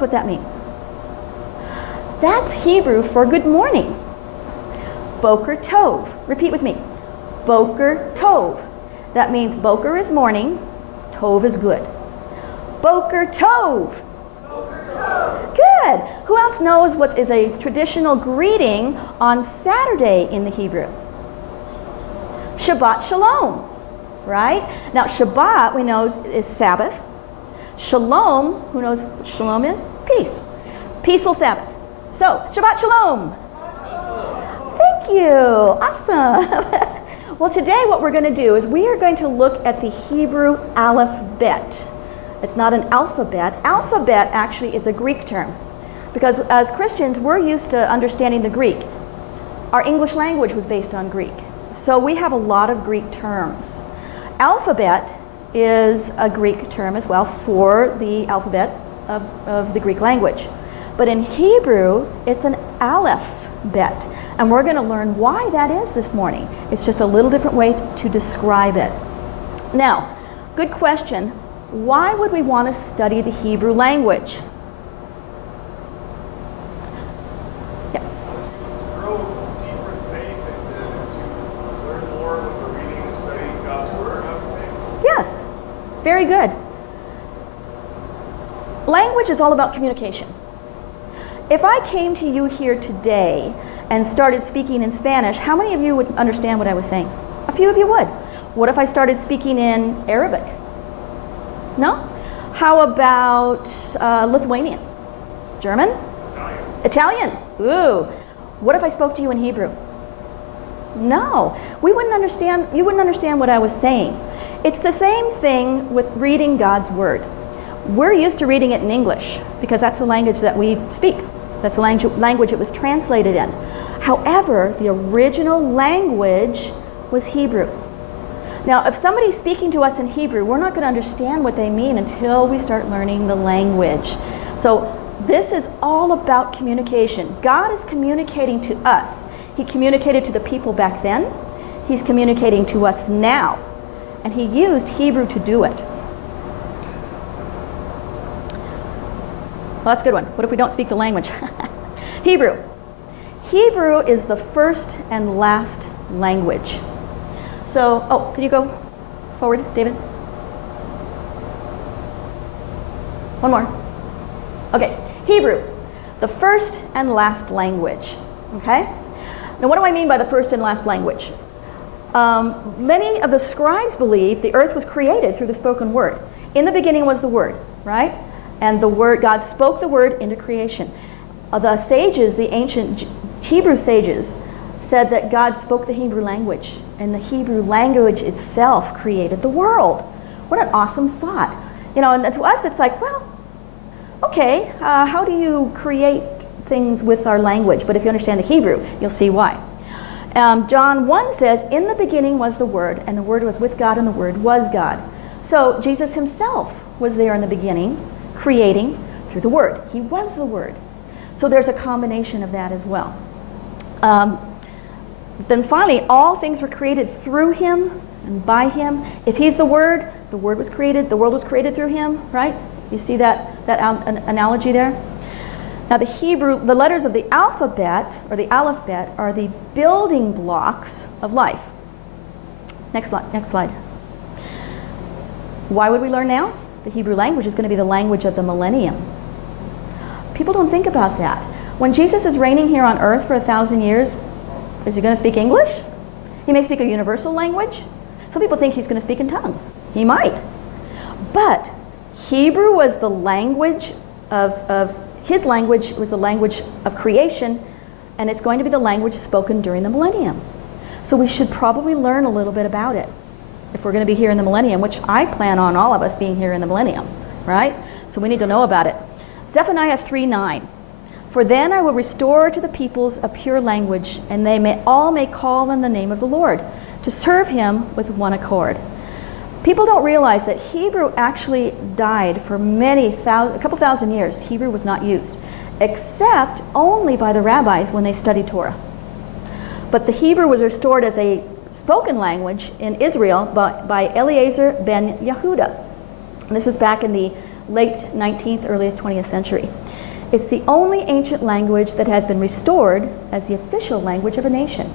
knows what that means? That's Hebrew for good morning. Boker Tov. Repeat with me. Boker Tov. That means Boker is morning, Tov is good. Boker Tov. Good. Who else knows what is a traditional greeting on Saturday in the Hebrew? Shabbat Shalom, right? Now Shabbat, we know, is Sabbath. Shalom, who knows what Shalom is? Peace. Peaceful Sabbath. So, Shabbat Shalom. Thank you. Awesome. Well, today what we're going to do is we are going to look at the Hebrew Aleph Bet. It's not an alphabet. Alphabet actually is a Greek term, because as Christians, we're used to understanding the Greek. Our English language was based on Greek, so we have a lot of Greek terms. Alphabet is a Greek term as well for the alphabet of the Greek language. But in Hebrew, it's an Aleph Bet, and we're going to learn why that is this morning. It's just a little different way to describe it. Now, good question. Why would we want to study the Hebrew language? Yes? Grow deeper in faith and to learn more when we're reading and studying God's Word, I would think. Yes. Very good. Language is all about communication. If I came to you here today and started speaking in Spanish, how many of you would understand what I was saying? A few of you would. What if I started speaking in Arabic? No? How about Lithuanian? German? Italian? Ooh. What if I spoke to you in Hebrew? No. We wouldn't understand, you wouldn't understand what I was saying. It's the same thing with reading God's Word. We're used to reading it in English because that's the language that we speak. That's the language it was translated in. However, the original language was Hebrew. Now, if somebody's speaking to us in Hebrew, we're not going to understand what they mean until we start learning the language. So this is all about communication. God is communicating to us. He communicated to the people back then. He's communicating to us now. And he used Hebrew to do it. Well, that's a good one. What if we don't speak the language? Hebrew. Hebrew is the first and last language. So, oh, can you go forward, David? One more. Okay, Hebrew, the first and last language. Okay? Now, what do I mean by the first and last language? Many of the scribes believe the earth was created through the spoken word. In the beginning was the Word, right? And the Word, God spoke the Word into creation. The sages, the ancient Hebrew sages, said that God spoke the Hebrew language, and the Hebrew language itself created the world. What an awesome thought. You know, and to us it's like, well, okay, how do you create things with our language? But if you understand the Hebrew, you'll see why. John 1 says, in the beginning was the Word, and the Word was with God, and the Word was God. So Jesus himself was there in the beginning, creating through the Word. He was the Word. So there's a combination of that as well. Then finally, all things were created through him and by him. If he's the Word was created, the world was created through him, right? You see that analogy there? Now the letters of the alphabet, or the Aleph Bet, are the building blocks of life. Next slide. Why would we learn now? The Hebrew language is going to be the language of the millennium. People don't think about that. When Jesus is reigning here on earth for 1,000 years, is he going to speak English? He may speak a universal language. Some people think he's going to speak in tongues. He might. But Hebrew was the language his language was the language of creation, and it's going to be the language spoken during the millennium. So we should probably learn a little bit about it if we're going to be here in the millennium, which I plan on all of us being here in the millennium, right? So we need to know about it. Zephaniah 3:9. For then I will restore to the peoples a pure language, and they all may call on the name of the Lord, to serve him with one accord. People don't realize that Hebrew actually died for a couple thousand years. Hebrew was not used, except only by the rabbis when they studied Torah. But the Hebrew was restored as a spoken language in Israel by Eliezer ben Yehuda. And this was back in the late 19th, early 20th century. It's the only ancient language that has been restored as the official language of a nation.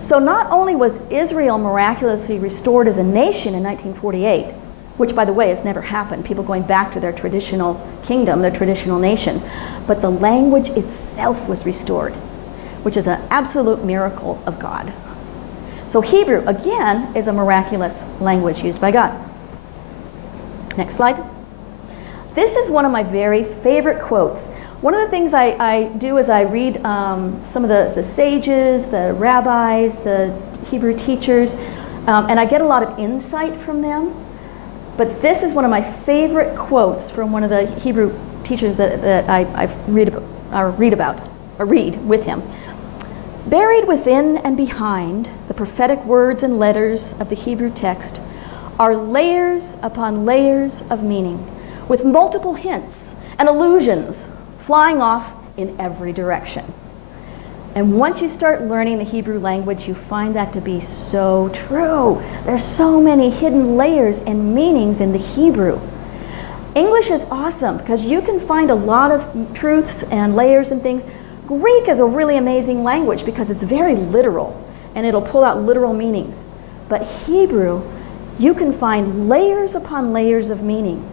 So not only was Israel miraculously restored as a nation in 1948, which by the way has never happened, people going back to their traditional kingdom, their traditional nation, but the language itself was restored, which is an absolute miracle of God. So Hebrew, again, is a miraculous language used by God. Next slide. This is one of my very favorite quotes. One of the things I do is I read some of the sages, the rabbis, the Hebrew teachers, and I get a lot of insight from them. But this is one of my favorite quotes from one of the Hebrew teachers that I read with him. Buried within and behind the prophetic words and letters of the Hebrew text are layers upon layers of meaning, with multiple hints and allusions flying off in every direction. And once you start learning the Hebrew language, you find that to be so true. There's so many hidden layers and meanings in the Hebrew. English is awesome because you can find a lot of truths and layers and things. Greek is a really amazing language because it's very literal and it'll pull out literal meanings. But Hebrew, you can find layers upon layers of meaning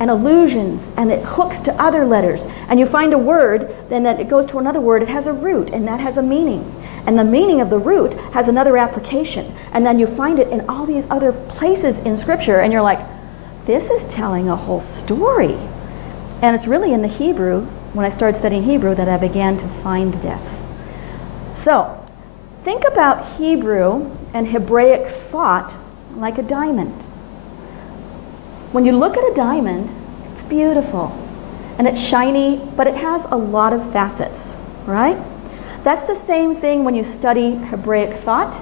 and allusions, and it hooks to other letters. And you find a word, then that it goes to another word, it has a root, and that has a meaning. And the meaning of the root has another application. And then you find it in all these other places in Scripture, and you're like, this is telling a whole story. And it's really in the Hebrew, when I started studying Hebrew, that I began to find this. So, think about Hebrew and Hebraic thought like a diamond. When you look at a diamond, it's beautiful and it's shiny, but it has a lot of facets, right? That's the same thing when you study Hebraic thought.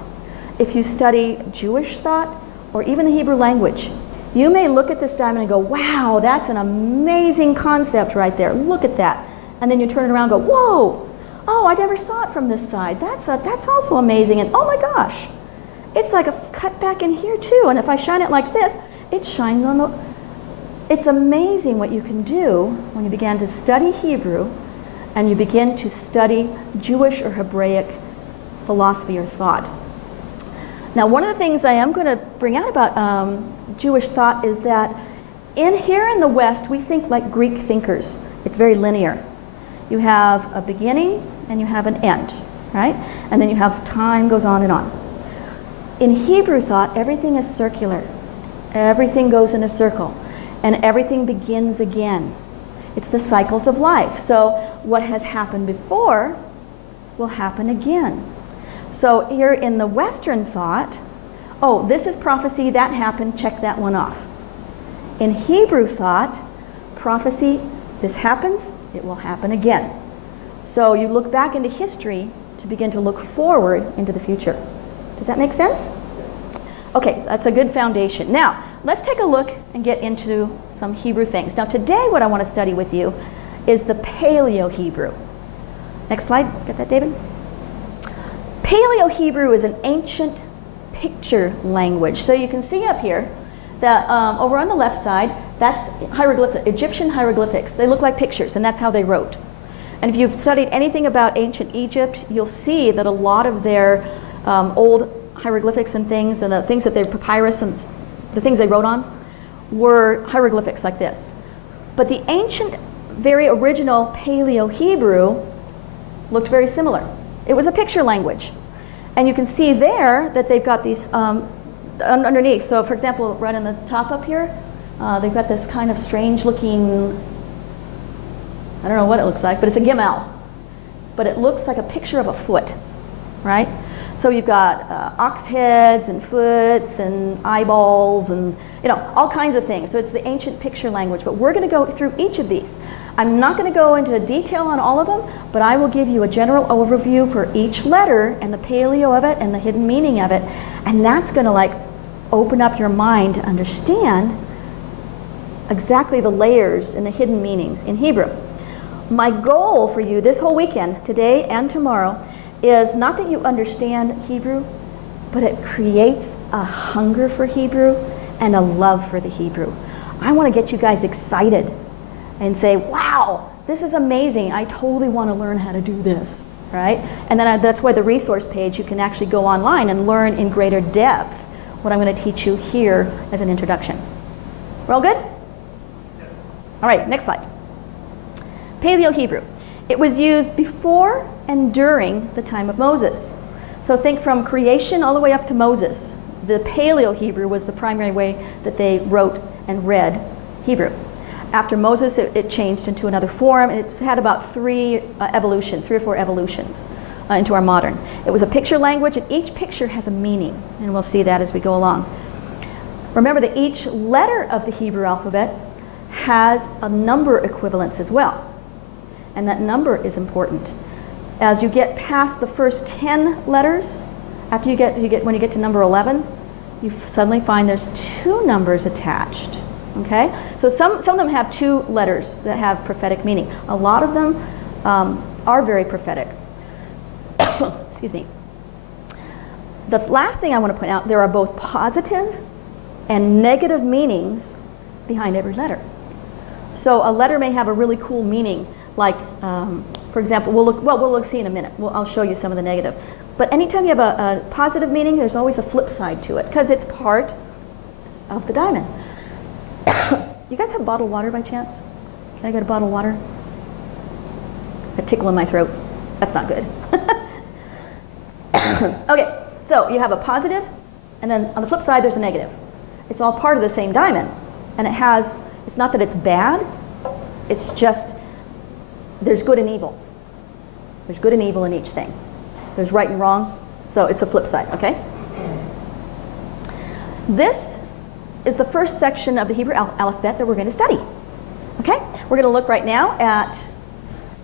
If you study Jewish thought or even the Hebrew language, you may look at this diamond and go, wow, that's an amazing concept right there. Look at that. And then you turn it around and go, whoa, oh, I never saw it from this side. That's also amazing. And oh my gosh, it's like a cut back in here too. And if I shine it like this, it shines on the... It's amazing what you can do when you begin to study Hebrew and you begin to study Jewish or Hebraic philosophy or thought. Now, one of the things I am going to bring out about Jewish thought is that here in the West, we think like Greek thinkers. It's very linear. You have a beginning and you have an end, right? And then you have time goes on and on. In Hebrew thought, everything is circular. Everything goes in a circle, and everything begins again. It's the cycles of life. So what has happened before will happen again. So here in the Western thought, oh, this is prophecy, that happened, check that one off. In Hebrew thought, prophecy, this happens, it will happen again. So you look back into history to begin to look forward into the future. Does that make sense? Okay, so that's a good foundation. Now, let's take a look and get into some Hebrew things. Now, today what I want to study with you is the Paleo Hebrew. Next slide. Get that, David? Paleo Hebrew is an ancient picture language. So you can see up here that over on the left side, that's Egyptian hieroglyphics. They look like pictures, and that's how they wrote. And if you've studied anything about ancient Egypt, you'll see that a lot of their old hieroglyphics and things, and the things that they papyrus and the things they wrote on, were hieroglyphics like this. But the ancient, very original Paleo Hebrew looked very similar. It was a picture language. And you can see there that they've got these underneath. So for example, right in the top up here, they've got this kind of strange looking, I don't know what it looks like, but it's a gimel. But it looks like a picture of a foot, right? So you've got ox heads and foots and eyeballs and all kinds of things. So it's the ancient picture language. But we're going to go through each of these. I'm not going to go into detail on all of them, but I will give you a general overview for each letter and the paleo of it and the hidden meaning of it. And that's going to open up your mind to understand exactly the layers and the hidden meanings in Hebrew. My goal for you this whole weekend, today and tomorrow, is not that you understand Hebrew, but it creates a hunger for Hebrew and a love for the Hebrew. I want to get you guys excited and say, wow, this is amazing. I totally want to learn how to do this, right? And then that's why the resource page, you can actually go online and learn in greater depth what I'm going to teach you here as an introduction. We're all good? All right, next slide. Paleo Hebrew. It was used before and during the time of Moses. So think from creation all the way up to Moses. The Paleo Hebrew was the primary way that they wrote and read Hebrew. After Moses, it changed into another form, and it's had about three or four evolutions into our modern. It was a picture language, and each picture has a meaning, and we'll see that as we go along. Remember that each letter of the Hebrew alphabet has a number equivalence as well, and that number is important. As you get past the first 10 letters, after when you get to number 11, you suddenly find there's two numbers attached. Okay, so some of them have two letters that have prophetic meaning. A lot of them are very prophetic. Excuse me. The last thing I want to point out, there are both positive and negative meanings behind every letter. So a letter may have a really cool meaning, like, for example, we'll see in a minute. I'll show you some of the negative. But anytime you have a positive meaning, there's always a flip side to it, because it's part of the diamond. You guys have bottled water by chance? Can I get a bottle of water? A tickle in my throat. That's not good. Okay, so you have a positive, and then on the flip side, there's a negative. It's all part of the same diamond. And it's not that it's bad, it's just there's good and evil. There's good and evil in each thing. There's right and wrong, so it's a flip side, okay? This is the first section of the Hebrew Aleph Bet that we're going to study. Okay? We're going to look right now at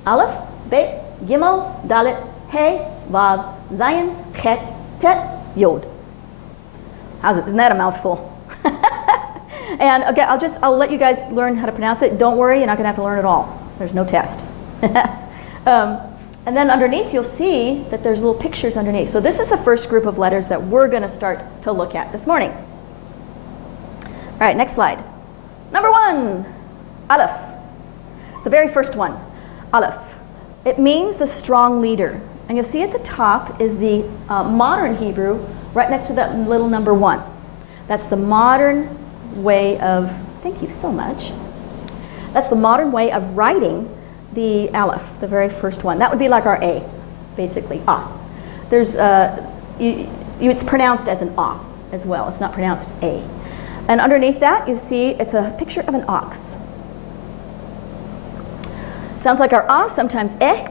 Aleph, Bet, Gimel, Dalet, He, Vav, Zayin, Chet, Tet, Yod. How's it? Isn't that a mouthful? And okay, I'll let you guys learn how to pronounce it. Don't worry, you're not going to have to learn it all. There's no test. And then underneath, you'll see that there's little pictures underneath. So this is the first group of letters that we're going to start to look at this morning. All right, next slide. Number 1, Aleph. The very first one, Aleph. It means the strong leader. And you'll see at the top is the modern Hebrew right next to that little number 1. That's the modern way of, thank you so much. That's the modern way of writing the Aleph, the very first one. That would be like our A, basically, Ah. There's, it's pronounced as an Ah as well. It's not pronounced A. And underneath that, you see it's a picture of an ox. Sounds like our ah, sometimes eh.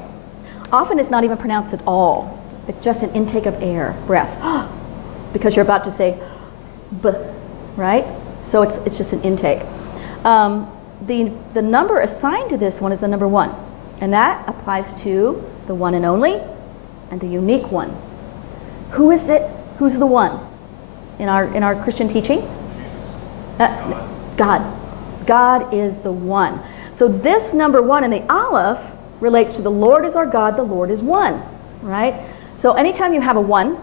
Often it's not even pronounced at all. It's just an intake of air, breath. Because you're about to say b, right? So it's just an intake. The number assigned to this one is the number 1. And that applies to the one and only and the unique one. Who is it? Who's the one in our Christian teaching? God. God is the one. So this number 1 in the Aleph relates to the Lord is our God, the Lord is one, right? So anytime you have a 1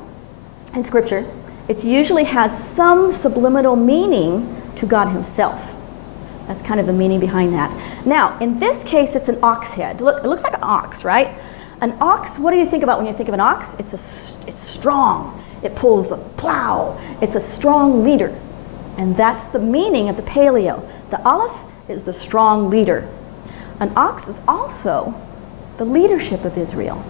in Scripture, it usually has some subliminal meaning to God himself. That's kind of the meaning behind that. Now, in this case, it's an ox head. Look, it looks like an ox, right? An ox, what do you think about when you think of an ox? It's strong. It pulls the plow. It's a strong leader. And that's the meaning of the Paleo. The Aleph is the strong leader. An ox is also the leadership of Israel.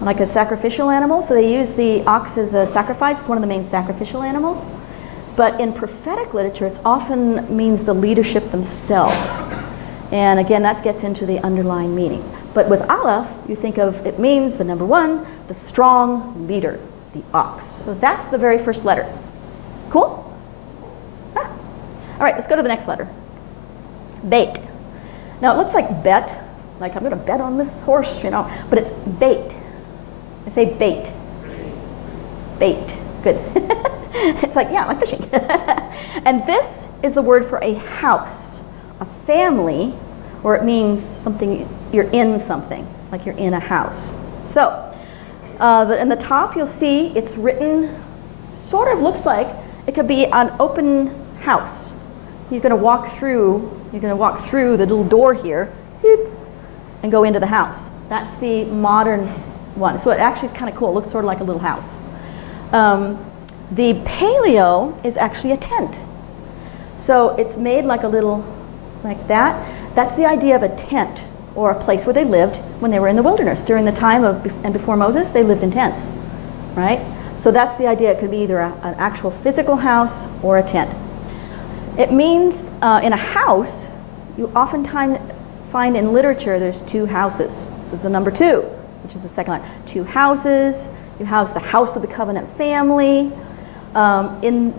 Like a sacrificial animal, so they use the ox as a sacrifice. It's one of the main sacrificial animals. But in prophetic literature, it often means the leadership themselves. And again, that gets into the underlying meaning. But with Aleph, you think of, it means the number 1, the strong leader, the ox. So that's the very first letter. Cool? Ah. All right, let's go to the next letter. Bet. Now it looks like bet, like I'm going to bet on this horse, you know, but it's bait. I say bait. Bait. Good. It's like, yeah, like fishing. And this is the word for a house, a family, or it means something, you're in something, like you're in a house. So, in the top you'll see it's written, sort of looks like it could be an open house, You're going to walk through the little door here, beep, and go into the house. That's the modern one. So it actually is kind of cool. It looks sort of like a little house. The paleo is actually a tent. So it's made like a little, like that. That's the idea of a tent, or a place where they lived when they were in the wilderness. During the time of, and before Moses, they lived in tents, right? So that's the idea. It could be either an actual physical house or a tent. It means in a house, you oftentimes find in literature there's two houses. So the number 2, which is the second line. 2 houses. You have the house of the covenant family. In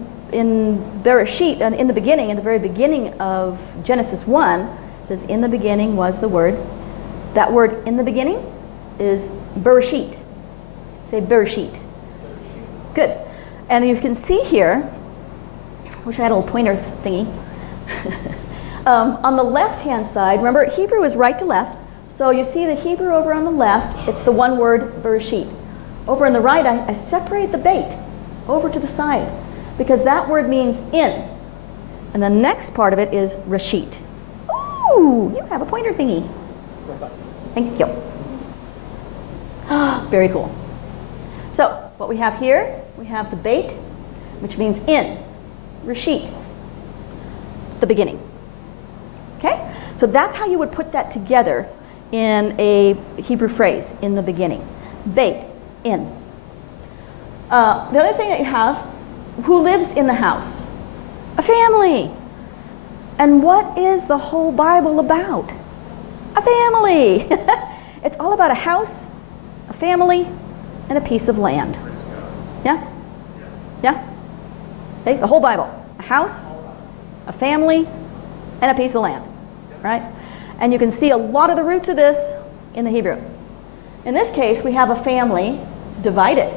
Bereshit, and in the very beginning of Genesis 1, it says, in the beginning was the Word. That word, in the beginning, is Bereshit. Say Bereshit. Good. And you can see here, I wish I had a little pointer thingy. On the left-hand side, remember, Hebrew is right to left. So you see the Hebrew over on the left, it's the one word, Bereshit. Over on the right, I separate the bait over to the side, because that word means in. And the next part of it is Rashit. Ooh, you have a pointer thingy. Thank you. Very cool. So what we have here, we have the bait, which means in. Rashit, the beginning. Okay? So that's how you would put that together in a Hebrew phrase, in the beginning. Bait, in. The other thing that you have, who lives in the house? A family. And what is the whole Bible about? A family. It's all about a house, a family, and a piece of land. Yeah? Yeah? Okay, the whole Bible. A house, a family, and a piece of land. Right? And you can see a lot of the roots of this in the Hebrew. In this case, we have a family divided,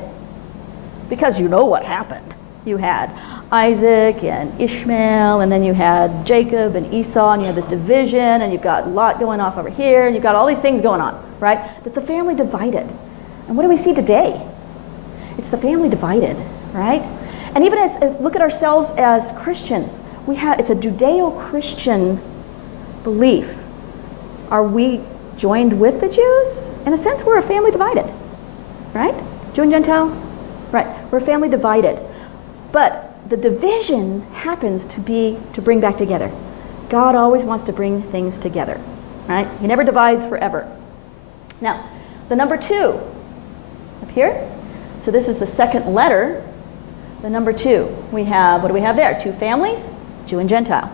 because you know what happened. You had Isaac and Ishmael, and then you had Jacob and Esau, and you had this division, and you've got Lot going off over here, and you've got all these things going on, right? It's a family divided. And what do we see today? It's the family divided, right? And even as, look at ourselves as Christians. It's a Judeo-Christian belief. Are we joined with the Jews? In a sense, we're a family divided, right? Jew and Gentile, right? We're a family divided. But the division happens to bring back together. God always wants to bring things together, right? He never divides forever. Now, the number 2, up here. So this is the second letter. The number 2, we have, what do we have there? 2 families, Jew and Gentile.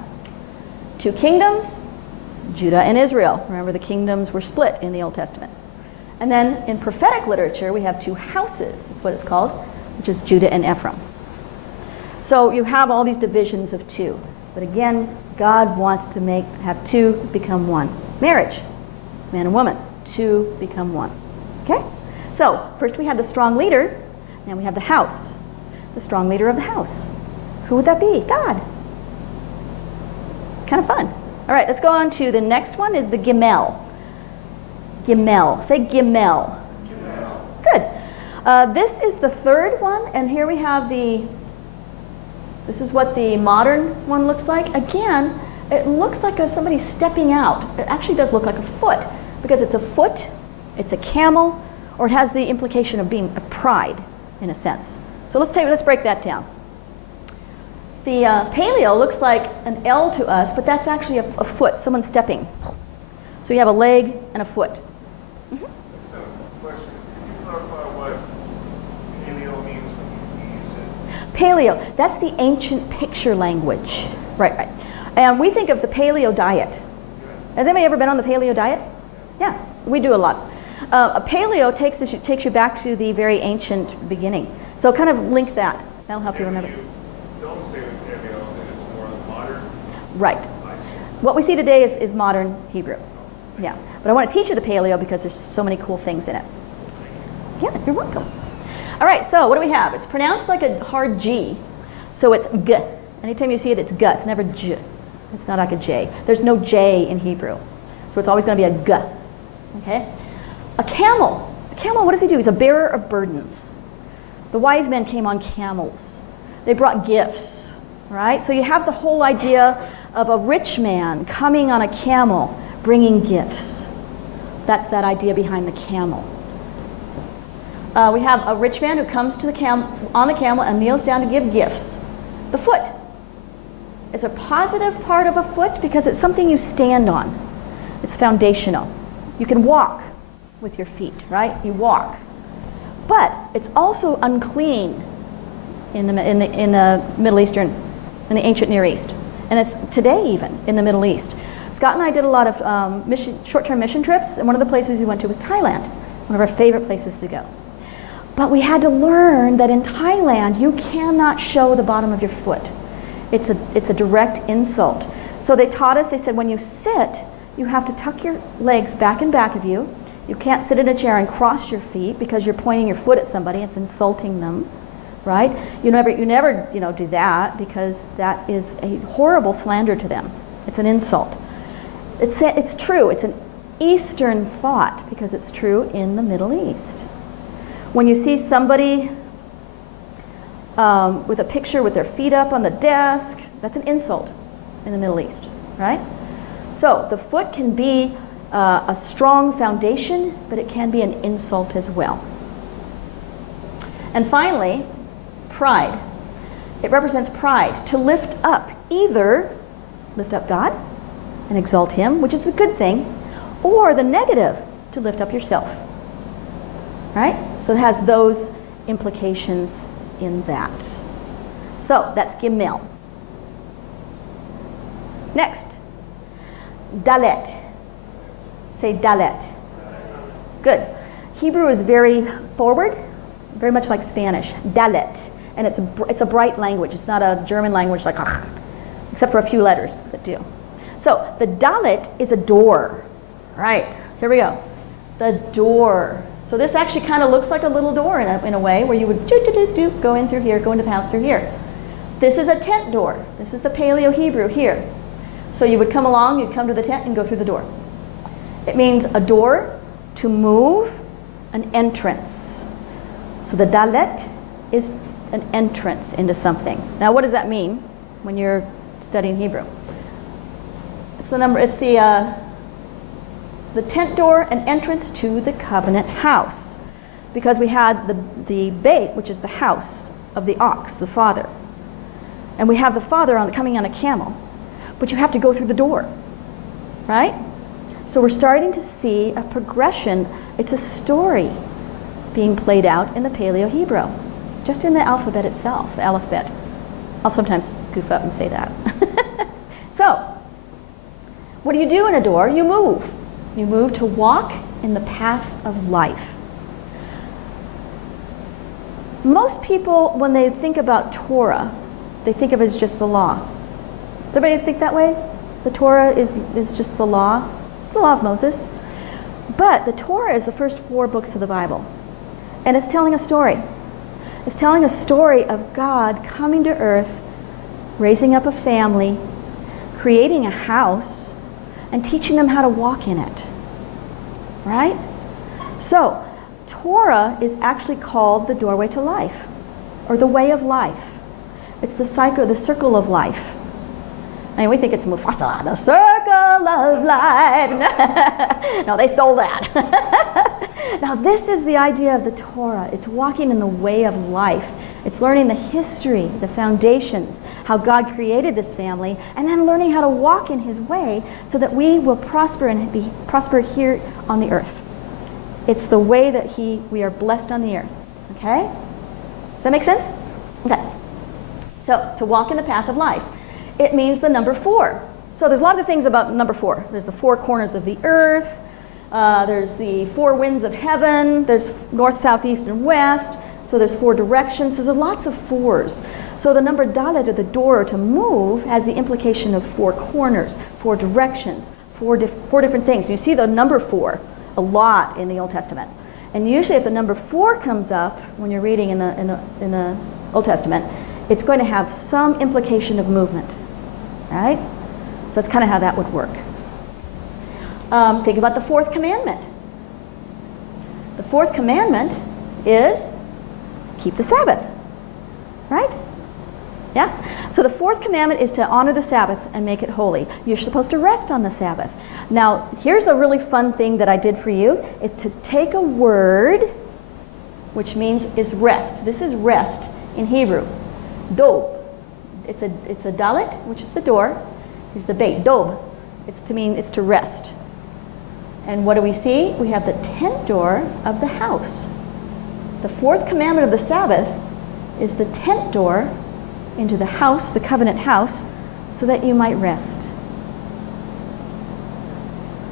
2 kingdoms, Judah and Israel. Remember, the kingdoms were split in the Old Testament. And then in prophetic literature, we have 2 houses, that's what it's called, which is Judah and Ephraim. So you have all these divisions of 2. But again, God wants to have 2 become 1. Marriage, man and woman, 2 become 1. Okay? So first we had the strong leader, now we have the house. The strong leader of the house. Who would that be? God. Kind of fun. All right, let's go on to the next one, is the Gimel. Gimel. Say Gimel. Gimel. Good. This is the third one, and here we have this is what the modern one looks like. Again, it looks like somebody stepping out. It actually does look like a foot, because it's a foot, it's a camel, or it has the implication of being a pride, in a sense. So let's break that down. The paleo looks like an L to us, but that's actually a foot, someone stepping. So you have a leg and a foot. Mm-hmm. So, question, can you clarify what paleo means when you use it? Paleo, that's the ancient picture language. Right. And we think of the paleo diet. Has anybody ever been on the paleo diet? Yeah, we do a lot. A paleo takes you back to the very ancient beginning. So kind of link that. That'll help you remember. Don't say with paleo that it's more modern. Right. What we see today is modern Hebrew. Yeah. But I want to teach you the paleo because there's so many cool things in it. Yeah, you're welcome. All right, so what do we have? It's pronounced like a hard G. So it's G. Anytime you see it, it's G. It's never J. It's not like a J. There's no J in Hebrew. So it's always going to be a G. Okay? A camel. A camel, what does he do? He's a bearer of burdens. The wise men came on camels. They brought gifts, right? So you have the whole idea of a rich man coming on a camel bringing gifts. That's that idea behind the camel. We have a rich man who comes to on the camel and kneels down to give gifts. The foot is a positive part of a foot because it's something you stand on. It's foundational. You can walk with your feet, right? You walk. But it's also unclean in the Middle Eastern, in the ancient Near East. And it's today even in the Middle East. Scott and I did a lot of short-term mission trips, and one of the places we went to was Thailand, one of our favorite places to go. But we had to learn that in Thailand, you cannot show the bottom of your foot. It's a direct insult. So they taught us, they said, when you sit, you have to tuck your legs back in back of you. You can't sit in a chair and cross your feet because you're pointing your foot at somebody. It's insulting them, right? You never do that because that is a horrible slander to them. It's an insult. It's true. It's an Eastern thought because it's true in the Middle East. When you see somebody with a picture with their feet up on the desk, that's an insult in the Middle East, right? So the foot can be a strong foundation, but it can be an insult as well. And finally, pride. It represents pride, to lift up, either lift up God and exalt Him, which is the good thing, or the negative, to lift up yourself. Right? So it has those implications in that. So that's Gimel. Next, Dalet. Say Dalet. Good. Hebrew is very forward, very much like Spanish. Dalet. And it's a bright language. It's not a German language like except for a few letters that do. So the Dalet is a door. Right. Here we go. The door. So this actually kind of looks like a little door in a way where you would go in through here, go into the house through here. This is a tent door. This is the Paleo Hebrew here. So you would come along, you'd come to the tent and go through the door. It means a door, to move, an entrance. So the Dalet is an entrance into something. Now what does that mean when you're studying Hebrew? It's the tent door, an entrance to the covenant house. Because we had the bait, which is the house of the ox, the father. And we have the father coming on a camel. But you have to go through the door, right? So we're starting to see a progression. It's a story being played out in the Paleo Hebrew, just in the alphabet itself, the Aleph Bet. I'll sometimes goof up and say that. So, what do you do in a door? You move. You move to walk in the path of life. Most people, when they think about Torah, they think of it as just the law. Does everybody think that way? The Torah is just the law of Moses. But the Torah is the first 4 books of the Bible. And it's telling a story. It's telling a story of God coming to earth, raising up a family, creating a house, and teaching them how to walk in it. Right? So, Torah is actually called the doorway to life, or the way of life. It's the circle of life. I mean, we think it's Mufasa, the circle of life. No, they stole that. Now, this is the idea of the Torah. It's walking in the way of life. It's learning the history, the foundations, how God created this family, and then learning how to walk in His way so that we will prosper and prosper here on the earth. It's the way that we are blessed on the earth. Okay? Does that make sense? Okay. So, to walk in the path of life. It means the number 4. So there's a lot of things about number 4. There's the 4 corners of the earth. There's the 4 winds of heaven. There's north, south, east, and west. So there's 4 directions. So there's lots of 4s. So the number Dalet, or the door, to move, has the implication of 4 corners, 4 directions, 4 different things. You see the number 4 a lot in the Old Testament. And usually if the number 4 comes up when you're reading in the Old Testament, it's going to have some implication of movement. Right? So that's kind of how that would work. Think about the 4th commandment. The 4th commandment is keep the Sabbath. Right? Yeah? So the fourth commandment is to honor the Sabbath and make it holy. You're supposed to rest on the Sabbath. Now, here's a really fun thing that I did for you, is to take a word, which means is rest. This is rest in Hebrew. Dob. It's a dalet, which is the door. Here's the bait. Dob. It's to rest. And what do we see? We have the tent door of the house. The fourth commandment of the Sabbath is the tent door into the house, the covenant house, so that you might rest.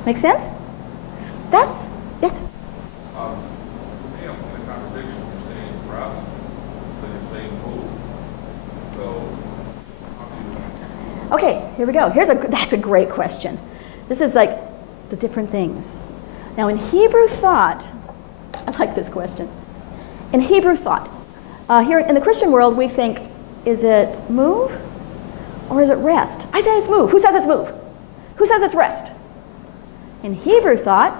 Make sense? Yes? For me, I'm seeing a contradiction. You're saying rest, but you're saying move. So, how do you... Okay, here we go. That's a great question. This is like the different things. Now in Hebrew thought, I like this question. In Hebrew thought, here in the Christian world, we think, is it move or is it rest? I think it's move. Who says it's move? Who says it's rest? In Hebrew thought,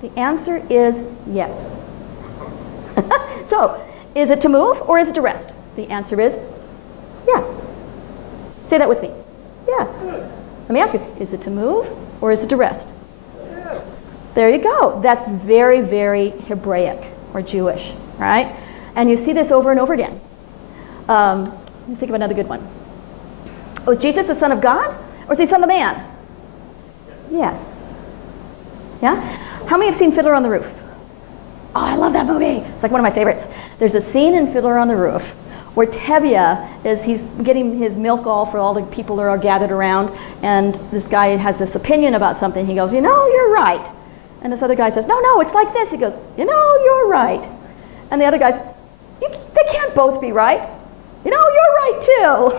the answer is yes. So, is it to move or is it to rest? The answer is yes. Say that with me. Yes. Let me ask you, is it to move or is it to rest? Yes. There you go. That's very, very Hebraic or Jewish, right? And you see this over and over again. Let me think of another good one. Was Jesus the Son of God or was he Son of Man? Yes. Yeah? How many have seen Fiddler on the Roof? Oh, I love that movie. It's like one of my favorites. There's a scene in Fiddler on the Roof where Tevye he's getting his milk all for all the people that are gathered around, and this guy has this opinion about something. He goes, you know, you're right. And this other guy says, no, it's like this. He goes, you know, you're right. And the other guy's, they can't both be right. You know, you're right too.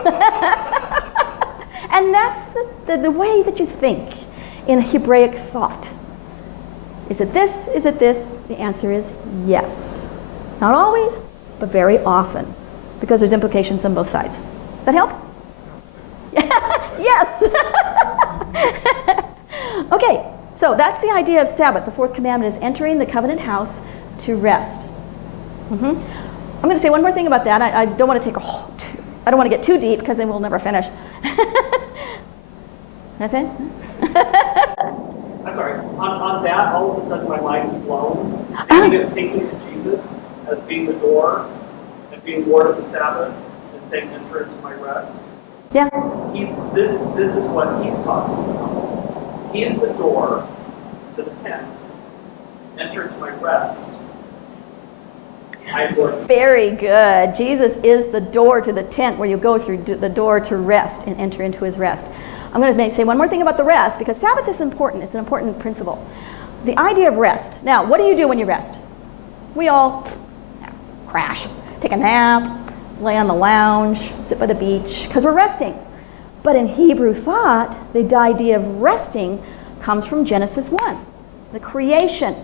And that's the way that you think in Hebraic thought. Is it this? Is it this? The answer is yes. Not always, but very often, because there's implications on both sides. Does that help? Yes. Okay, so that's the idea of Sabbath. The fourth commandment is entering the covenant house to rest. I'm going to say one more thing about that. I don't want to I don't want to get too deep because then we'll never finish. That's it? I'm sorry. On that, all of a sudden my mind is blown. Thinking of Jesus as being the door and being Lord of the Sabbath and saying, enter into my rest. Yeah. This is what he's talking about. He is the door to the tent. Enter into my rest. Very good. Jesus is the door to the tent where you go through the door to rest and enter into his rest. I'm going to say one more thing about the rest, because Sabbath is important. It's an important principle. The idea of rest. Now, what do you do when you rest? We all crash, take a nap, lay on the lounge, sit by the beach, because we're resting. But in Hebrew thought, the idea of resting comes from Genesis 1, the creation.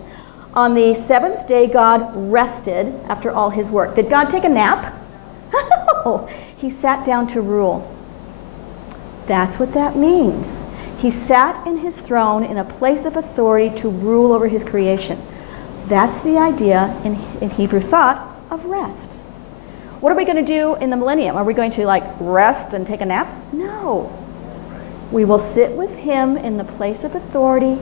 On the seventh day, God rested after all his work. Did God take a nap? No. He sat down to rule. That's what that means. He sat in his throne in a place of authority to rule over his creation. That's the idea in Hebrew thought of rest. What are we going to do in the millennium? Are we going to rest and take a nap? No. We will sit with him in the place of authority,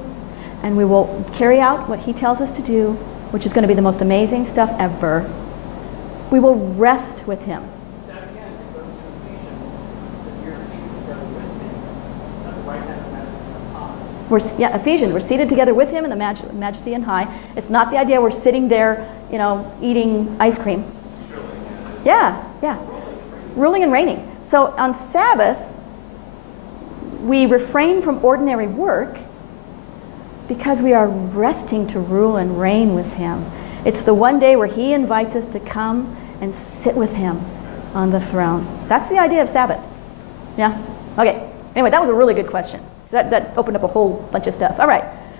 and we will carry out what he tells us to do, which is going to be the most amazing stuff ever. We will rest with him. That again goes to Ephesians, that you're seated together with him at the right hand of majesty on high. Ephesians, we're seated together with him in the majesty and high. It's not the idea we're sitting there, eating ice cream. Yeah. Ruling and reigning. So on Sabbath, we refrain from ordinary work because we are resting to rule and reign with him. It's the one day where he invites us to come and sit with him on the throne. That's the idea of Sabbath. Yeah? Okay. Anyway, that was a really good question. That opened up a whole bunch of stuff. All right.